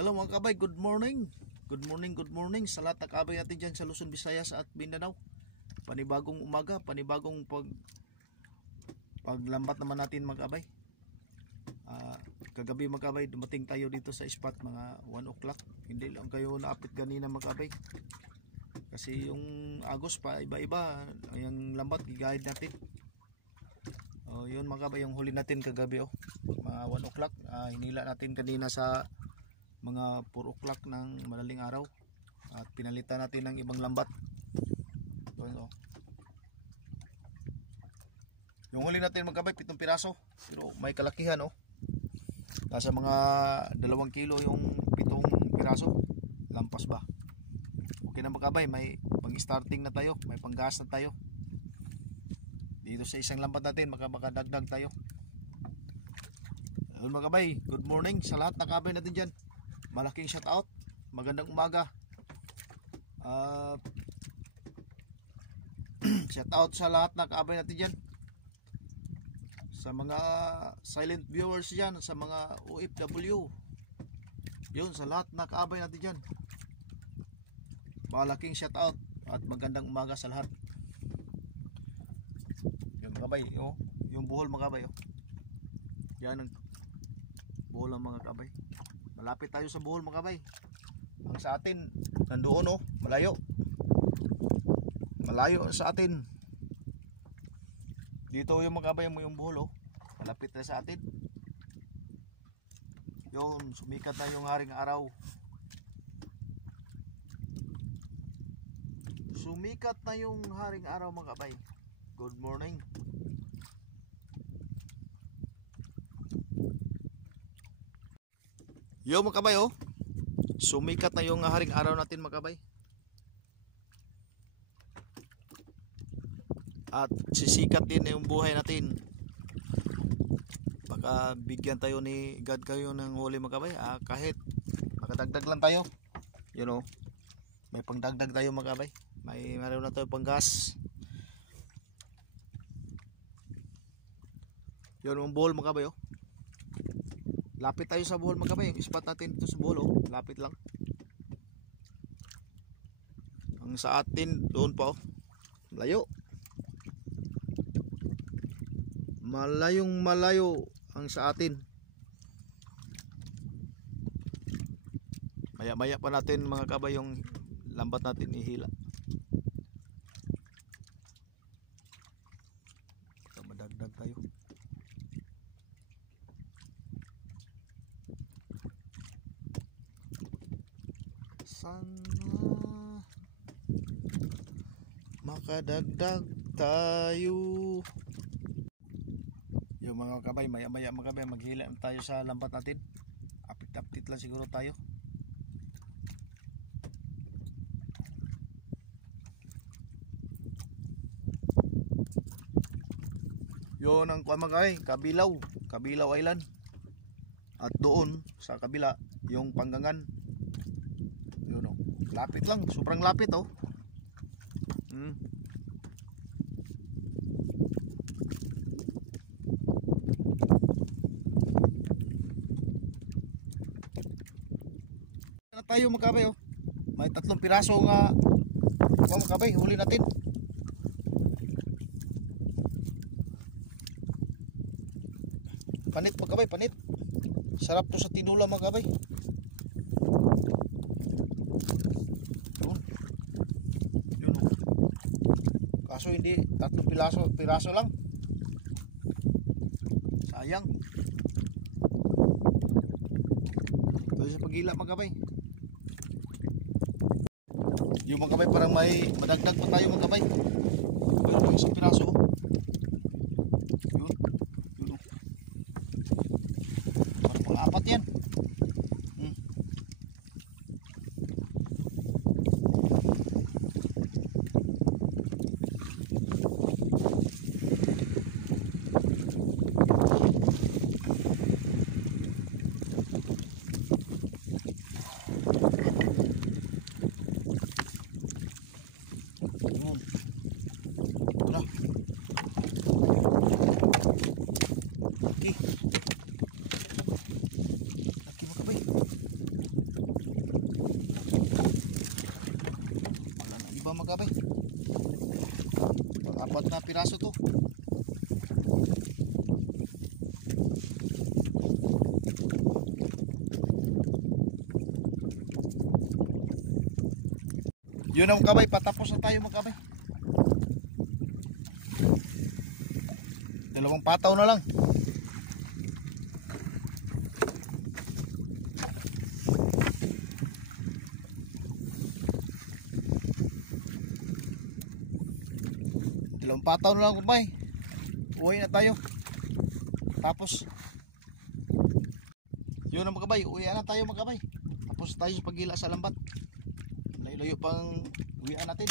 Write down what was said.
Hello mga kabay, good morning. Good morning sa lahat ng kabay natin dyan sa Luzon, Visayas at Mindanao. Panibagong umaga, panibagong paglambat naman natin mga kabay. Kagabi mga kabay, dumating tayo dito sa spot mga 1 o'clock. Hindi lang kayo naapit kanina mga kabay. Kasi yung agos pa, iba-iba. Yung lambat, i-guide natin. Yun mga kabay, yung huli natin kagabi mga 1 o'clock. Hinila natin kanina sa mga 4 o'clock ng madaling araw at pinalitan natin ng ibang lambat. Yung huli natin magkabay 7 piraso, pero may kalakihan nasa mga 2 kilo yung 7 piraso, lampas ba. Okay na magkabay, may pang starting na tayo, may panggas na tayo dito sa isang lambat natin, makadagdag tayo. Ayun mga kabay, good morning sa lahat ng kabay natin dyan. Malaking shout out, magandang umaga. Shout out sa lahat ng kabay natin dyan, sa mga silent viewers dyan, sa mga OFW. Yun, sa lahat ng kabay natin dyan, malaking shout out at magandang umaga sa lahat. Yung mga kabay, yung buhol mga kabay, yan ang buhol ng mga kabay. Malapit tayo sa buhol mga kabay. Ang sa atin nandoon malayo. Malayo sa atin. Dito yung mga kabay mo yung buhol malapit na sa atin. Yun, sumikat na yung haring araw. Sumikat na yung haring araw mga kabay. Good morning. Yo mga kabay, sumikat na yung haring araw natin mga kabay. At sisikat din yung buhay natin. Baka bigyan tayo ni God kayo ng huli mga kabay. Kahit makadagdag lang tayo. May pangdagdag tayo mga kabay. Mayroon na tayo pang gas. Yun yung bowl mga kabay. Lapit tayo sa buhol mga kabay. Yung spot natin dito sa buhol lapit lang. Ang sa atin doon pa malayo. Malayong malayo ang sa atin. Maya pa natin mga kabay yung lambat natin ihila. Baka madagdag tayo. Sana makadagdag tayo. Yung mga kabay, maya mga kabay, maghila tayo sa lambat natin. Apit-apit lang siguro tayo. Yun ang mga kabay, Kabilaw Island. At doon sa kabila yung Panggangan. Yun lapit lang, sobrang lapit na tayo mga kabay may 3 piraso nga mga kabay, huli natin. Panit mga kabay, panit. Sarap to sa tinula mga kabay. Kaso hindi 3 piraso lang. Sayang. Ito sa pagila mga kabay. Yung mga kabay parang may madagdag pa tayo mga kabay. Pero yung isang piraso yun parang pang-apat yan. magkabay. Pang-apat na piraso to. Yun ang magkabay, patapos na tayo magkabay. Dalawang pataw na lang. Dalawang pataw na lang kumay. Uwi na tayo. Tapos yun ang magkabay, uwi na tayo magkabay. Tapos tayo sa pagila sa lambat. Layo-layo pang uwian natin.